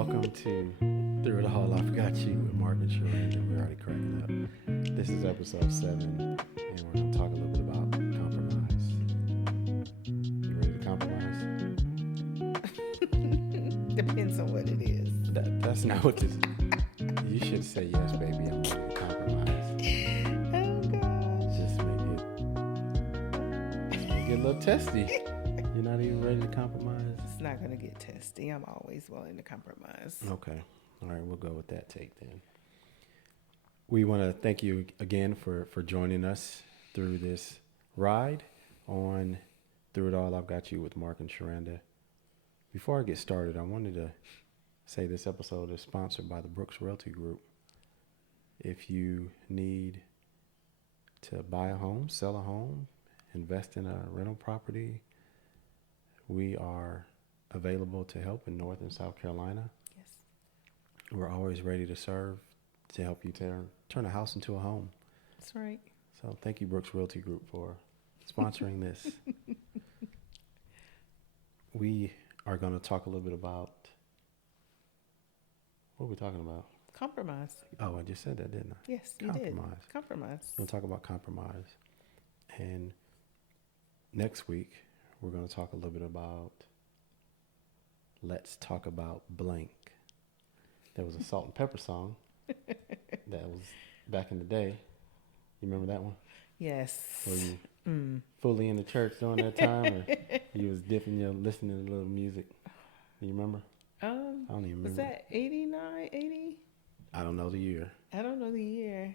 Welcome to Through It All. I Forgot You with Mark and Shereen, and we're already cracking up. This is episode 7, and we're going to talk a little bit about compromise. You ready to compromise? Depends on what it is. That's not what this is. You should say yes, baby. I'm ready to compromise. Oh gosh. Just make it a little testy. You're not even ready to compromise? It's not gonna get testy. I'm always willing to compromise. Okay. All right, we'll go with that take then. We want to thank you again for joining us through this ride on Through It All. I've Got You with Mark and Sharanda. Before I get started, I wanted to say this episode is sponsored by the Brooks Realty Group. If you need to buy a home, sell a home, invest in a rental property, we are available to help in North and South Carolina. Yes. We're always ready to serve, to help you turn a house into a home. That's right. So thank you, Brooks Realty Group, for sponsoring this. We are going to talk a little bit about, what are we talking about? Compromise. Oh, I just said that, didn't I? Yes, you did. Compromise. Compromise. We're going to talk about compromise. And next week, we're going to talk a little bit about Let's Talk About Blank. There was a Salt and Pepper song that was back in the day. You remember that one? Yes. Were you fully in the church during that time, or you was listening to a little music? Do you remember? I don't even remember. Was that 89, 80? I don't know the year. I don't know the year.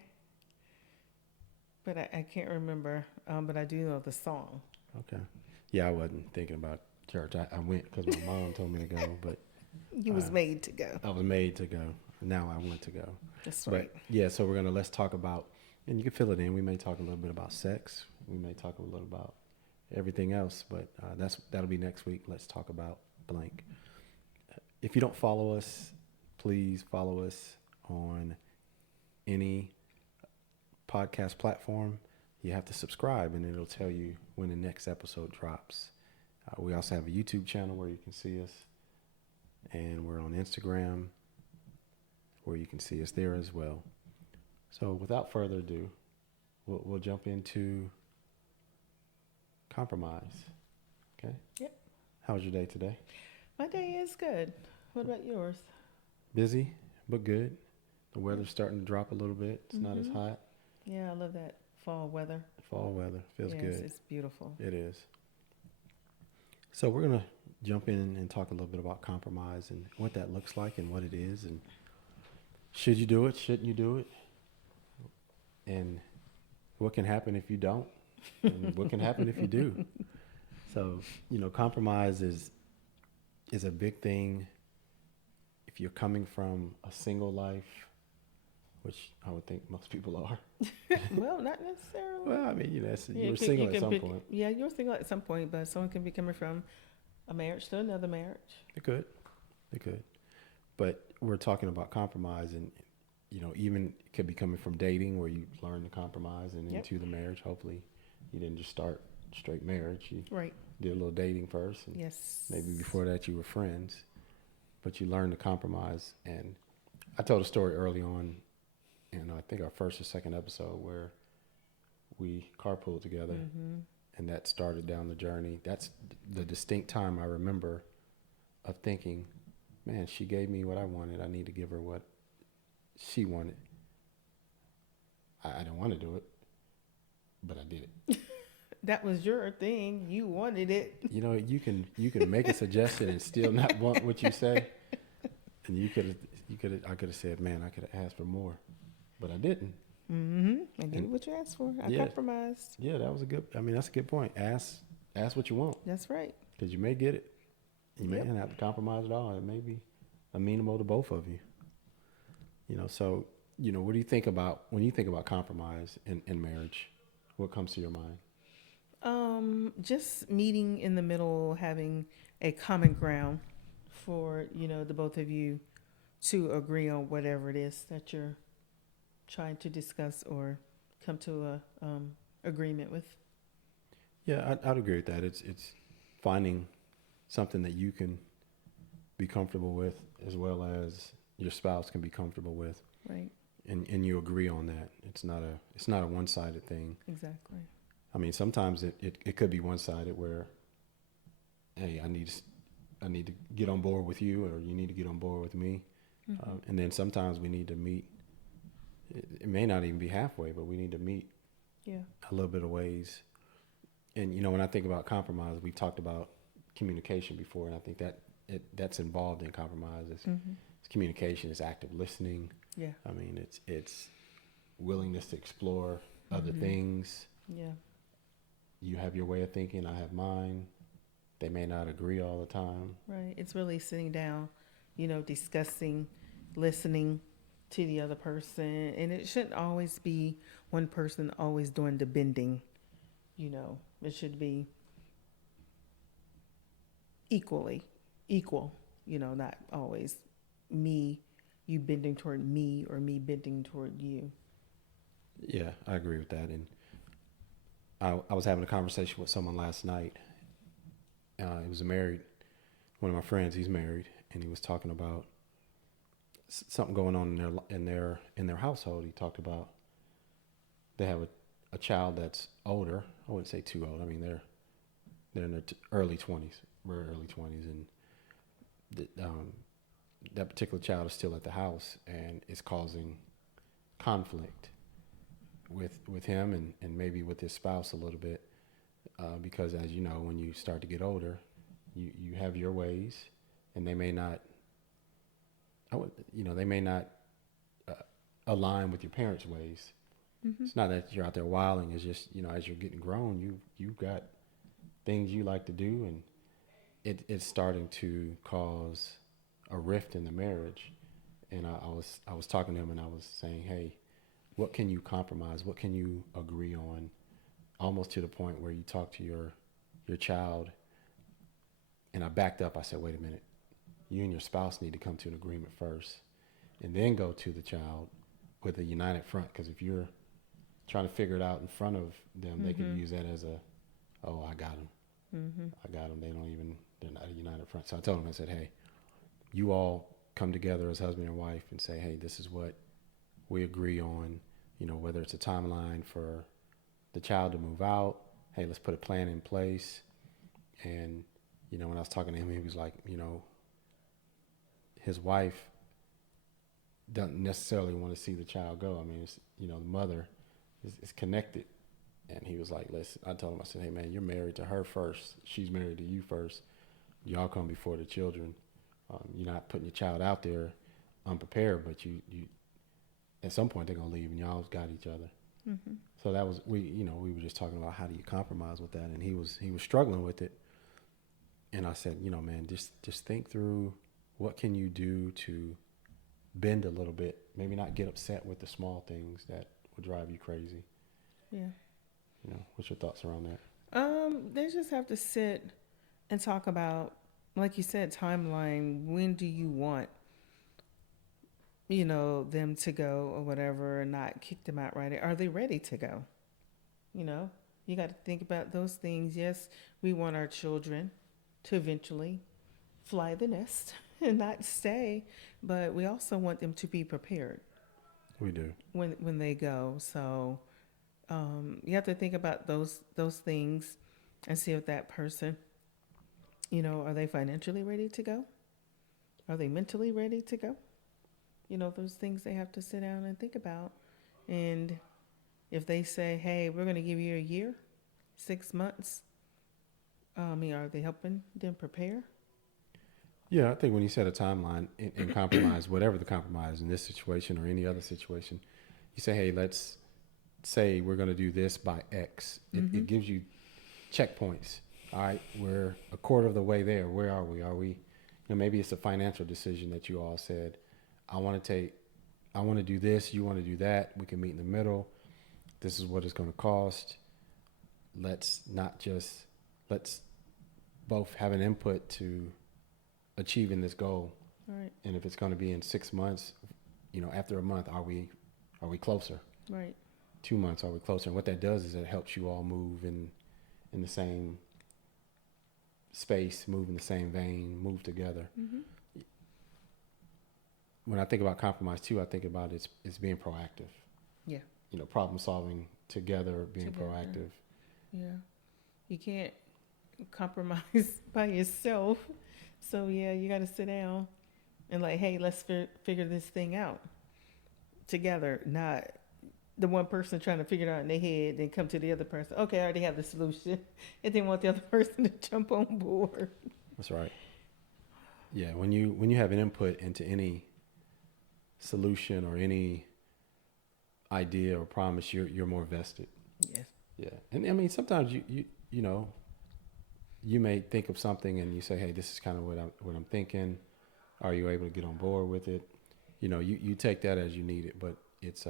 But I can't remember. But I do know the song. Okay. Yeah, I wasn't thinking about church. I went because my mom told me to go, but You was made to go. I was made to go. Now I want to go. That's right. But yeah, so let's talk about, and you can fill it in. We may talk a little bit about sex. We may talk a little about everything else, but that'll be next week. Let's talk about blank. If you don't follow us, please follow us on any podcast platform. You have to subscribe, and it'll tell you when the next episode drops. We also have a YouTube channel where you can see us, and we're on Instagram where you can see us there as well. So without further ado, we'll jump into compromise. Okay? Yep. How was your day today? My day is good. What about yours? Busy, but good. The weather's starting to drop a little bit. It's not as hot. Yeah, I love that fall weather. Fall weather feels Yes, good. it's beautiful. It is. So we're going to jump in and talk a little bit about compromise and what that looks like and what it is, and should you do it, shouldn't you do it, and what can happen if you don't, and what can happen if you do. So, compromise is a big thing if you're coming from a single life, which I would think most people are. Well, not necessarily. Well, I mean, you were single at some point. Yeah, you were single at some point, but someone can be coming from a marriage to another marriage. They could. But we're talking about compromise, and, even it could be coming from dating where you learn to compromise and into the marriage. Hopefully you didn't just start straight marriage. You Right. did a little dating first. And Yes. maybe before that you were friends, but you learned to compromise. And I told a story early on in, I think, our first or second episode where we carpooled together, and that started down the journey. That's the distinct time I remember of thinking, man, she gave me what I wanted. I need to give her what she wanted. I don't want to do it, but I did it. That was your thing. You wanted it. You can make a suggestion and still not want what you say. And I could have said, man, I could have asked for more, but I didn't. I did what you asked for. I Yeah. compromised. Yeah, that's a good point. Ask what you want, That's right. because you may get it. You may not have to compromise at all. It may be amenable to both of you. So, what do you think about when you think about compromise in marriage? What comes to your mind? Just meeting in the middle, having a common ground for, the both of you to agree on whatever it is that you're trying to discuss or come to a agreement with. Yeah, I'd agree with that. It's finding something that you can be comfortable with, as well as your spouse can be comfortable with, Right. and you agree on that. It's not a one-sided thing. Exactly. I mean, sometimes it could be one-sided where, hey, I need to get on board with you, or you need to get on board with me. And then sometimes we need to meet. It may not even be halfway, but we need to meet Yeah. a little bit of ways. And when I think about compromise, we talked about communication before, and I think that's involved in compromise. It's communication, it's active listening. Yeah. I mean, it's willingness to explore other things. Yeah. You have your way of thinking, I have mine. They may not agree all the time. Right. It's really sitting down, discussing, listening to the other person. And it shouldn't always be one person always doing the bending. It should be equal, not always you bending toward me or me bending toward you. Yeah, I agree with that. And I was having a conversation with someone last night. It was one of my friends. He's married, and he was talking about something going on in their household. He talked about they have a child that's older. I wouldn't say too old. I mean, they're in their early 20s, very early 20s, and that particular child is still at the house, and it's causing conflict with him and maybe with his spouse a little bit, because as you know, when you start to get older, you have your ways, and they may not align with your parents' ways. It's not that you're out there wilding. It's just, as you're getting grown, you've got things you like to do, and it's starting to cause a rift in the marriage. And I was talking to him, and I was saying, hey, what can you compromise? What can you agree on? Almost to the point where you talk to your child. And I backed up. I said, wait a minute. You and your spouse need to come to an agreement first, and then go to the child with a united front. Because if you're trying to figure it out in front of them, they could use that as I got them. I got them. They're not a united front. So I told them, I said, hey, you all come together as husband and wife and say, hey, this is what we agree on, whether it's a timeline for the child to move out. Hey, let's put a plan in place. And, when I was talking to him, he was like, his wife doesn't necessarily want to see the child go. I mean, it's, the mother is connected. And he was like, I told him, I said, hey man, you're married to her first. She's married to you first. Y'all come before the children. You're not putting your child out there unprepared, but you at some point they're going to leave, and y'all got each other. So that was, we were just talking about how do you compromise with that. And he was struggling with it. And I said, man, just think through what can you do to bend a little bit, maybe not get upset with the small things that would drive you crazy. Yeah. What's your thoughts around that? They just have to sit and talk about, like you said, timeline. When do you want, them to go or whatever, and not kick them out right? Are they ready to go? You got to think about those things. Yes, we want our children to eventually fly the nest and not stay, but we also want them to be prepared. We do. When they go. So you have to think about those things and see if that person, are they financially ready to go? Are they mentally ready to go? Those things they have to sit down and think about. And if they say, hey, we're going to give you a year, 6 months, are they helping them prepare? Yeah, I think when you set a timeline and compromise, whatever the compromise in this situation or any other situation, you say, hey, let's say we're going to do this by X. It gives you checkpoints. All right, we're a quarter of the way there. Where are we? Are we, maybe it's a financial decision that you all said, I want to do this, you want to do that. We can meet in the middle. This is what it's going to cost. Let's both have an input to achieving this goal. Right. And if it's going to be in 6 months, after a month, are we closer? Right. 2 months, are we closer? And what that does is it helps you all move in the same space, move in the same vein, move together. when I think about compromise too, I think about it's being proactive. Yeah. You know, problem solving together, being Together. proactive. Yeah. You can't compromise by yourself. So yeah, you got to sit down and like, hey, let's figure this thing out together, not the one person trying to figure it out in their head, then come to the other person. Okay, I already have the solution, and then want the other person to jump on board. That's right. Yeah, when you have an input into any solution or any idea or promise, you're more vested. Yes. Yeah, and I mean sometimes you know you may think of something and you say, hey, this is kind of what I'm thinking. Are you able to get on board with it? You know, you take that as you need it, but it's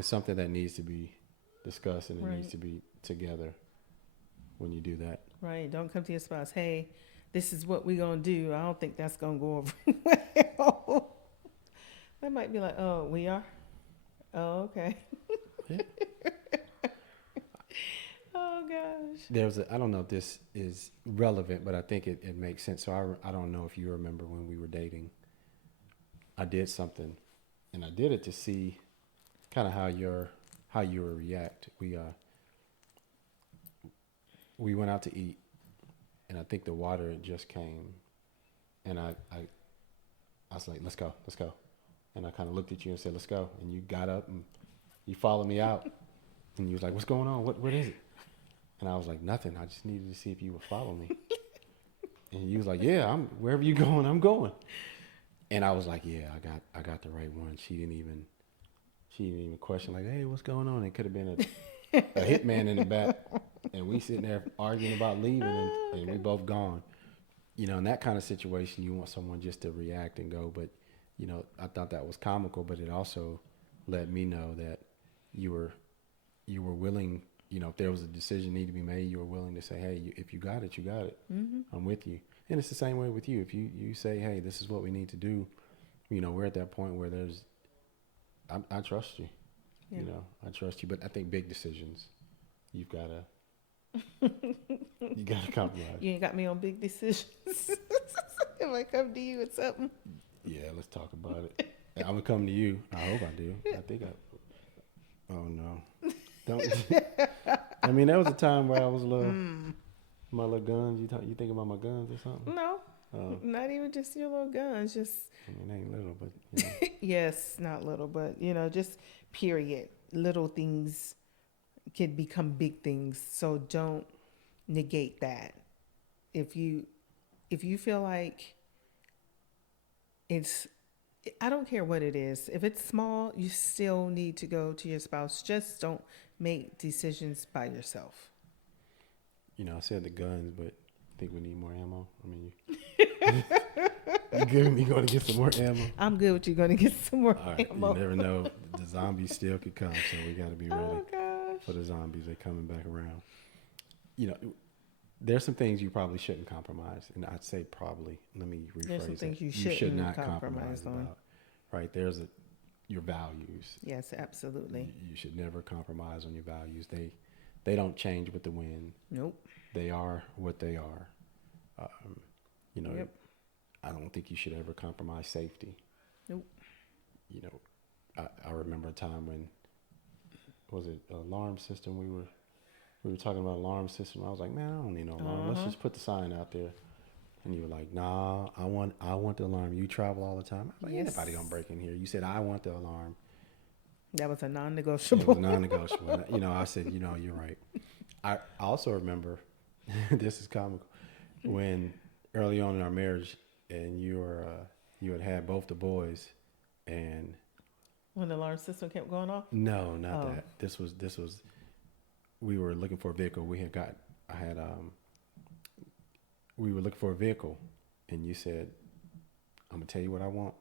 something that needs to be discussed and it needs Right. to be together when you do that. Right. Don't come to your spouse. Hey, this is what we're gonna do. I don't think that's gonna go over well. They might be like, oh, we are. Oh, okay. Yeah. Oh gosh. I don't know if this is relevant, but I think it makes sense. So I don't know if you remember when we were dating, I did something and I did it to see kind of how you would react. We went out to eat and I think the water had just came and I was like, let's go. And I kind of looked at you and said, let's go. And you got up and you followed me out and you was like, what's going on? What is it? And I was like, nothing. I just needed to see if you would follow me. And you was like, yeah, wherever you going, I'm going. And I was like, yeah, I got the right one. She didn't even question like, hey, what's going on? It could have been a hitman in the back, and we sitting there arguing about leaving, and we both gone. You know, in that kind of situation, you want someone just to react and go. But you know, I thought that was comical, but it also let me know that you were willing. You know, if there was a decision need to be made, you were willing to say, hey, if you got it, you got it. Mm-hmm. I'm with you. And it's the same way with you. If you say, hey, this is what we need to do, you know, we're at that point where I trust you. Yeah. You know, I trust you. But I think big decisions, you gotta compromise. You ain't got me on big decisions. If I come to you with something. Yeah, let's talk about it. I'm gonna come to you. I hope I do. I think I. Oh no. Don't. I mean, there was a time where I was a little. My little guns. You think about my guns or something? No, Oh, not even just your little guns. Just I mean, they ain't little, but you know. yes, not little, but you know, just period. Little things can become big things. So don't negate that. If you feel like it's, I don't care what it is. If it's small, you still need to go to your spouse. Just don't make decisions by yourself. You know, I said the guns, but I think we need more ammo. I mean, you good with me going to get some more ammo? I'm good with you going to get some more All right, ammo. you never know. The zombies still could come, so we got to be ready Oh gosh. for the zombies. They're coming back around. You know, there's some things you probably shouldn't compromise, and I'd say probably. Let me rephrase There's some that. things you should shouldn't not compromise on. about. Right? Your values. Yes, absolutely. You should never compromise on your values. They don't change with the wind. Nope. They are what they are. You know, Yep. I don't think you should ever compromise safety. Nope. You know, I remember a time when, was it alarm system? We were talking about alarm system. I was like, man, I don't need no alarm. Let's just put the sign out there. And you were like, nah, I want the alarm. You travel all the time. I was like, ain't Yes. nobody gonna break in here. You said I want the alarm. That was a It non-negotiable. was non-negotiable. You know, I said, you know, you're right. I also remember, this is comical, when early on in our marriage, and you had both the boys, and When the alarm system kept going off. no, not Oh. that. This was. We were looking for a vehicle. We were looking for a vehicle, and you said, "I'm gonna tell you what I want.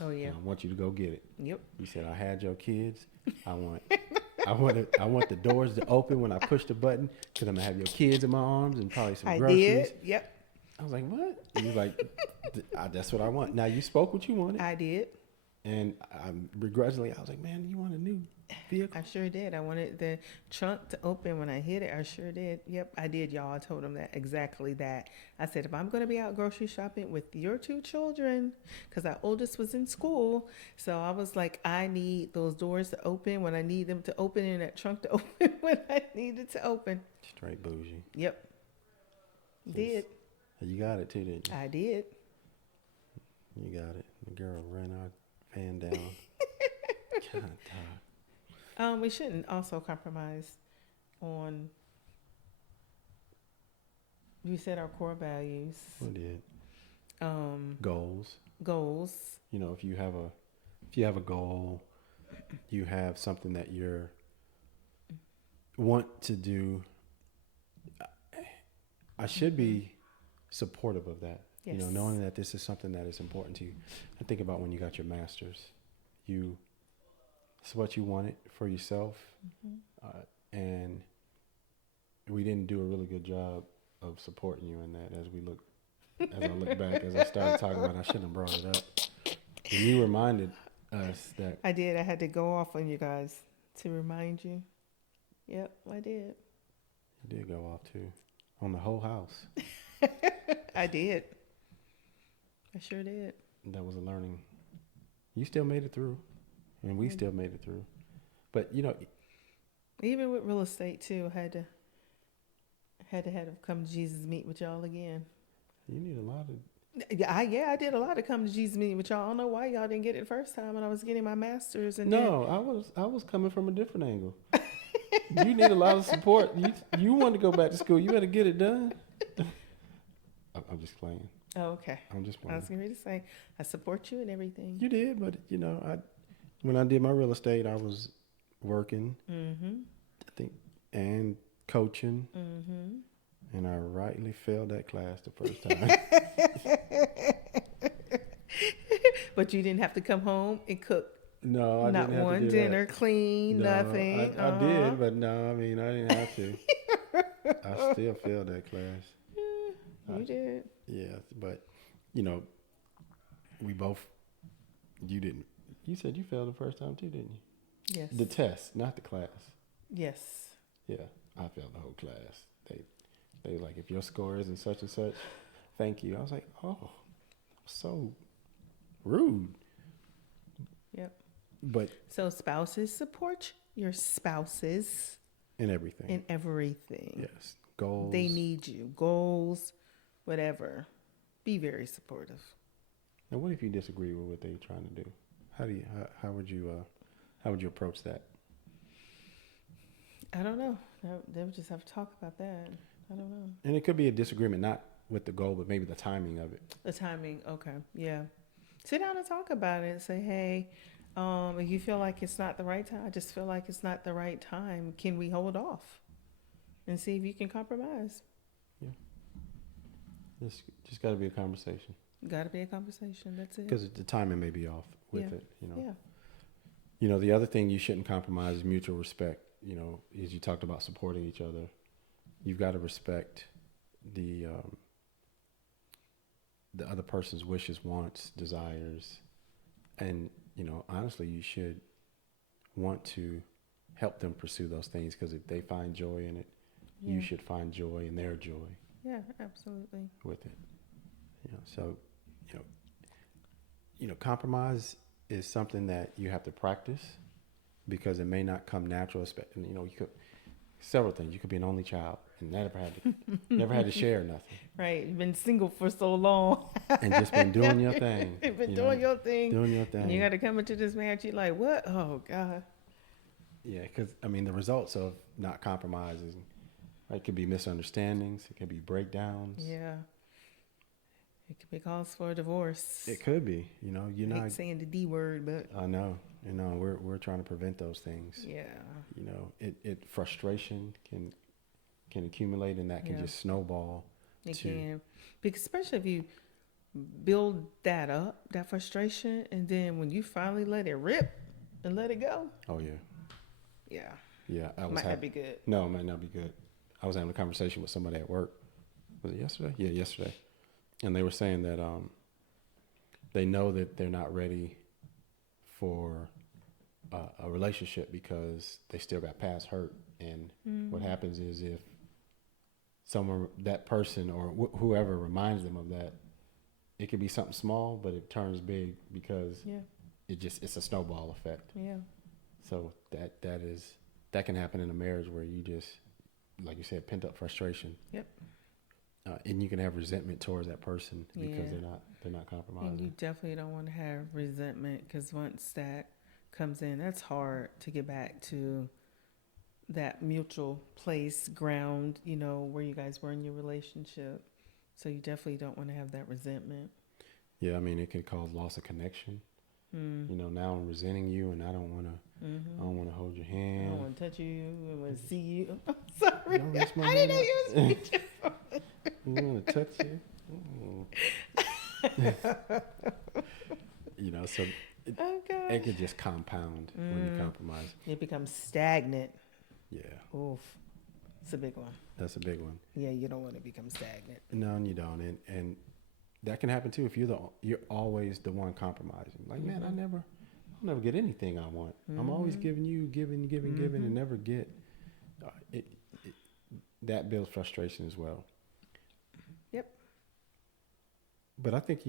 Oh yeah. And I want you to go get it." Yep. You said, "I had your kids. I want the doors to open when I push the button because I'm gonna have your kids in my arms and probably some I groceries." did. Yep. I was like, "What?" And he was like, "That's what I want." Now you spoke what you wanted. I did. And begrudgingly, I was like, man, you want a new vehicle? I sure did. I wanted the trunk to open when I hit it. I sure did. Yep, I did, y'all. I told him that exactly that. I said, if I'm going to be out grocery shopping with your two children, because our oldest was in school, so I was like, I need those doors to open when I need them to open and that trunk to open when I need it to open. Straight bougie. Yep, did. You got it too, didn't you? I did. You got it. The girl ran our fan down. God. We shouldn't also compromise on. We said our core values. We did. Goals. You know, if you have a goal, you have something that you're want to do. I should be supportive of that. Yes. You know, knowing that this is something that is important to you. I think about when you got your master's. It's what you wanted for yourself, and we didn't do a really good job of supporting you in that. As I look back, as I started talking about, I shouldn't have brought it up. And you reminded us that I did. I had to go off on you guys to remind you. Yep, I did. you did go off too, on the whole house. I did. I sure did. That was a learning. You still made it through, and we still made it through. But you know, Even with real estate too, I had to come to Jesus meet with y'all again. you need a lot of. I did a lot of come to Jesus meeting with y'all. I don't know why y'all didn't get it the first time when I was getting my master's. And No, I was coming from a different angle. You need a lot of support. You want to go back to school. You better get it done. I'm just playing. Oh, okay. I'm just I playing. was going to say, I support you and everything. You did, but you know, when I did my real estate, I was working, I think, and coaching, and I rightly failed that class the first time. But you didn't have to come home and cook. No, I Not didn't have one to do dinner, that. clean, No, nothing. I did, but no, I mean, I didn't have to. I still failed that class. You did. Yeah, but you know, you didn't. You said you failed the first time too, didn't you? Yes. The test, not the class. Yes. Yeah, I failed the whole class. They were like, if your score isn't such and such, thank you. I was like, oh, so rude. Yep. But So spouses, support your spouses in everything. in everything. Yes, goals. They need you. Goals, whatever. Be very supportive. Now, what if you disagree with what they're trying to do? How would you approach that? I don't know. They would just have to talk about that. I don't know. And it could be a disagreement, not with the goal, but maybe the timing of it. The timing, okay, yeah. Sit down and talk about it. Say, hey, if you feel like it's not the right time, I just feel like it's not the right time. Can we hold off and see if you can compromise? Just got to be a conversation. Got to be a conversation. That's it. Because the timing may be off with Yeah. it, you know. Yeah. You know, the other thing you shouldn't compromise is mutual respect. You know, as you talked about supporting each other, you've got to respect the other person's wishes, wants, desires, and you know, honestly, you should want to help them pursue those things because if they find joy in it, you Yeah. should find joy in their joy Yeah, absolutely. with it. You know, so you know, compromise is something that you have to practice because it may not come natural. You know, you could several things. You could be an only child and never had to share nothing, Right. You've been single for so long. and just been doing your thing. You've been you doing know, your thing. doing your thing. And you got to come into this marriage. You're like, what? Oh, God. Yeah, because I mean, the results of not compromising, right, it could be misunderstandings. It could be breakdowns. Yeah. It could be cause for a divorce. It could be. You know, you're I hate not. saying the D word, but I know. You know, we're trying to prevent those things. yeah. You know, it frustration can accumulate, and that can Yeah. just snowball. It to- can. Because especially if you build that up, that frustration, and then when you finally let it rip and let it go, Oh yeah, yeah, yeah. I was might not having. be good. No, it might not be good. I was having a conversation with somebody at work. Was it yesterday? Yeah, yesterday. And they were saying that they know that they're not ready for a relationship because they still got past hurt. And what happens is if someone, that person or whoever reminds them of that, it could be something small, but it turns big because Yeah. it's a snowball effect. Yeah. So that can happen in a marriage where you just, like you said, pent up frustration. Yep. And you can have resentment towards that person because Yeah. they're not compromising. And you definitely don't want to have resentment, because once that comes in, that's hard to get back to that mutual place, ground, where you guys were in your relationship. So you definitely don't want to have that resentment. Yeah, I mean, it can cause loss of connection. Now I'm resenting you, and I don't want to. I don't want to hold your I hand. don't want to touch you. I want to see you. I'm sorry. No, that's my I didn't know hand. you was speaking. You want to touch you? So Oh, God. it could just compound when you compromise. It becomes stagnant. Yeah, Oof. It's a big one. that's a big one. Yeah, you don't want to become stagnant. No, and you don't, and that can happen too if you're always the one compromising. Like, man, I'll never get anything I want. I'm always giving you, giving, and never get. It that builds frustration as well. Yep. But I think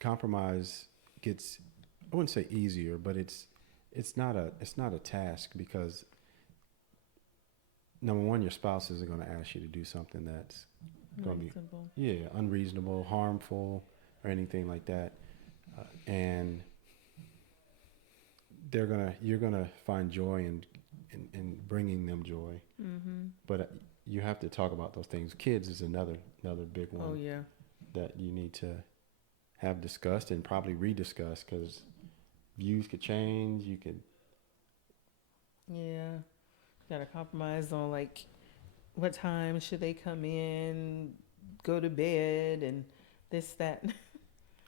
compromise gets, I wouldn't say easier, but it's not a task because number one, your spouse isn't going to ask you to do something that's going to be Reasonable. unreasonable, harmful, or anything like that, and you're gonna find joy in bringing them joy. But you have to talk about those things. Kids is another big one. Oh, yeah. That you need to have discussed and probably rediscussed because views could change. You could. Yeah. Got to compromise on, like, what time should they come in, go to bed, and this, that.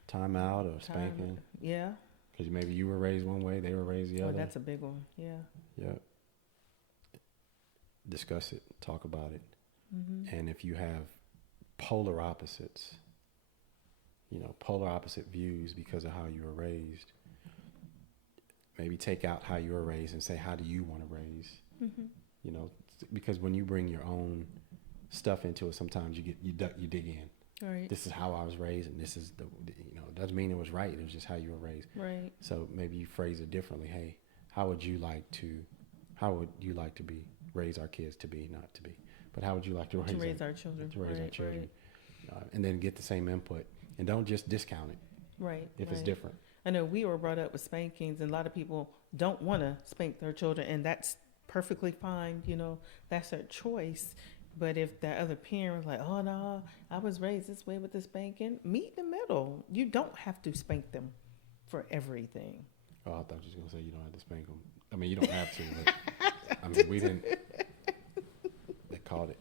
Time out or spanking. Yeah. Because maybe you were raised one way, they were raised the Oh, other. that's a big one. Yeah. Yeah. Discuss it. Talk about it. And if you have polar opposites, polar opposite views because of how you were raised, maybe take out how you were raised and say, how do you want to raise? Because when you bring your own stuff into it, sometimes you dig in. Right. This is how I was raised, and this is doesn't mean it was right. It was just how you were raised. Right. So maybe you phrase it differently. Hey, how would you like to be raise our kids to be, not to be, but how would you like to raise our children? To raise our children, Right. And then get the same input, and don't just discount it Right. if it's different. I know we were brought up with spankings, and a lot of people don't want to spank their children, and that's perfectly fine. That's their choice. But if that other parent was like, oh, no, I was raised this way with the spanking, meet in the middle. You don't have to spank them for everything. Oh, I thought you was going to say you don't have to spank them. I mean, you don't have to, but I mean, we didn't. They caught it.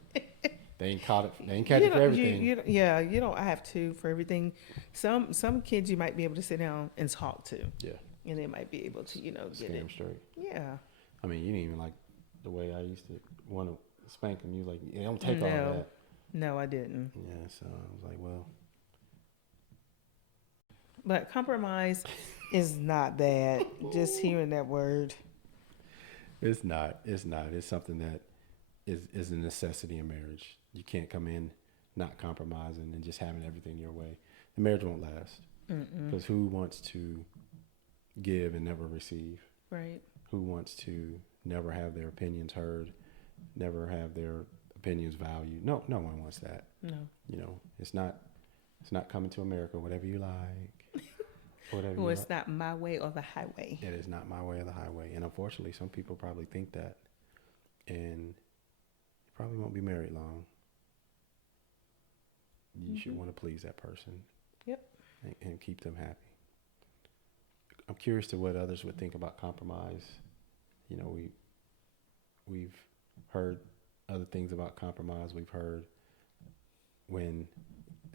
They ain't caught it. They ain't catch it for everything. You don't have to for everything. Some kids you might be able to sit down and talk to. Yeah. And they might be able to, get Scare it. them straight. Yeah. I mean, you didn't even like the way I used to want to spank them. You was like, yeah, don't take all No. that. No, I didn't. Yeah, so I was like, well. But compromise is not bad. Just hearing that word. It's not. It's something that is a necessity in marriage. You can't come in not compromising and just having everything your way. The marriage won't last. Because who wants to give and never receive? Right. Who wants to never have their opinions heard, never have their opinions valued? No one wants that. No. It's not coming to America, whatever you like. Whatever Well, you it's like. not my way or the highway. It is not my way or the highway. And unfortunately, some people probably think that. And you probably won't be married long. You should want to please that person. Yep. And keep them happy. I'm curious to what others would think about compromise. We've heard other things about compromise. We've heard when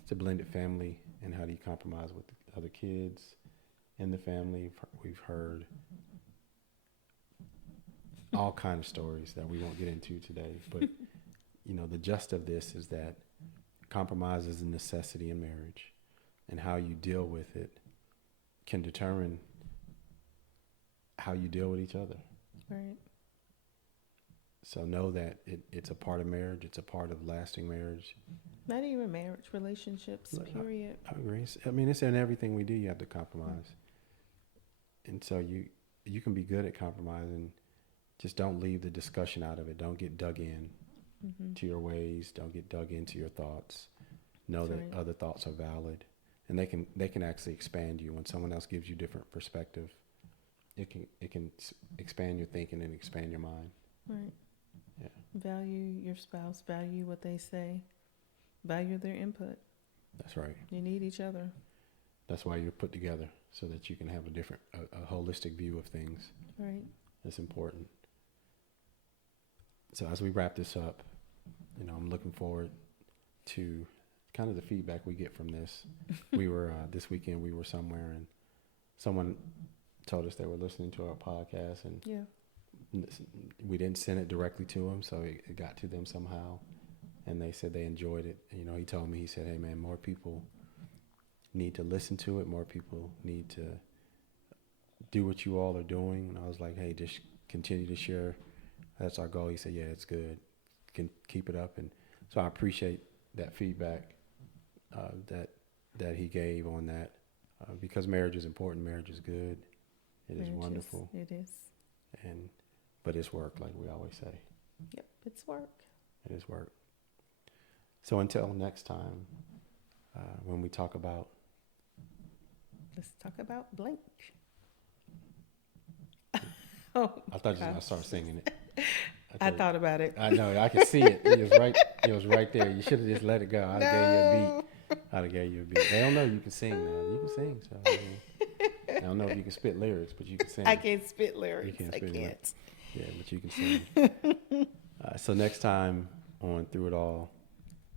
it's a blended family and how do you compromise with the other kids in the family. We've heard all kind of stories that we won't get into today. But, the gist of this is that compromise is a necessity in marriage, and how you deal with it can determine how you deal with each other. Right. So know that it's a part of marriage. It's a part of lasting marriage. Not even marriage, relationships, Look, period. I agree. I mean, it's in everything we do. You have to compromise, and so you can be good at compromising. Just don't leave the discussion out of it. Don't get dug in to your ways. Don't get dug into your thoughts. Know That's that right. other thoughts are valid, and they can actually expand you. When someone else gives you different perspective, it can expand your thinking and expand your mind. Right. Yeah. Value your spouse, value what they say, value their input. That's right. You need each other. That's why you're put together, so that you can have a holistic view of things. Right. It's important. So as we wrap this up, I'm looking forward to kind of the feedback we get from this. We were this weekend. We were somewhere, and someone told us they were listening to our podcast, and Yeah. we didn't send it directly to them, so it got to them somehow, and they said they enjoyed it. He told me, he said, "Hey man, more people need to listen to it. More people need to do what you all are doing." And I was like, "Hey, just continue to share. That's our goal." He said, "Yeah, it's good. Can keep it up." And so I appreciate that feedback that he gave on that, because marriage is important. Marriage is good. It is wonderful. It is. But it's work, like we always say. Yep. It's work. It is work. So until next time, when we talk about, Let's talk about blank. Oh, I thought you were going to gosh. start singing it. I thought about it. I know, I could see it. It was right. It was right there. You should have just let it go. I'd have gave you a beat. I'd have gave you a beat. They don't know you can sing now. You can sing. So I don't know if you can spit lyrics, but you can sing. I can't spit lyrics. You can't I spit can't. lyrics. Yeah, but you can sing. So next time on Through It All,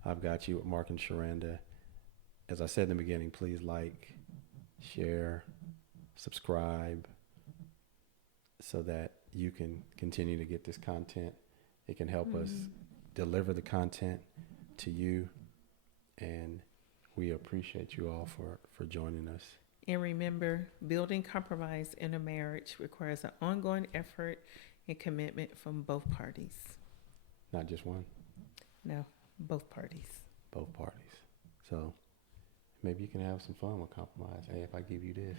I've got you with Mark and Sharanda. As I said in the beginning, please like, share, subscribe, so that you can continue to get this content. It can help us deliver the content to you, and we appreciate you all for joining us. And remember, building compromise in a marriage requires an ongoing effort and commitment from both parties. Not just one, No, both parties. both parties. So maybe you can have some fun with compromise. Hey, if I give you this,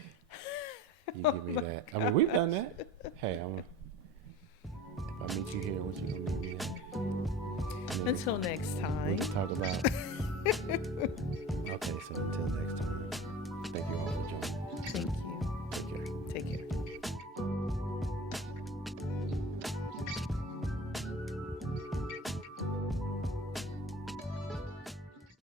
you give me that. I mean, we've done that. Hey, if I meet you here, what you gonna meet me at? Until next We time. can talk about. Okay, so until next time, thank you all for joining. Thank you.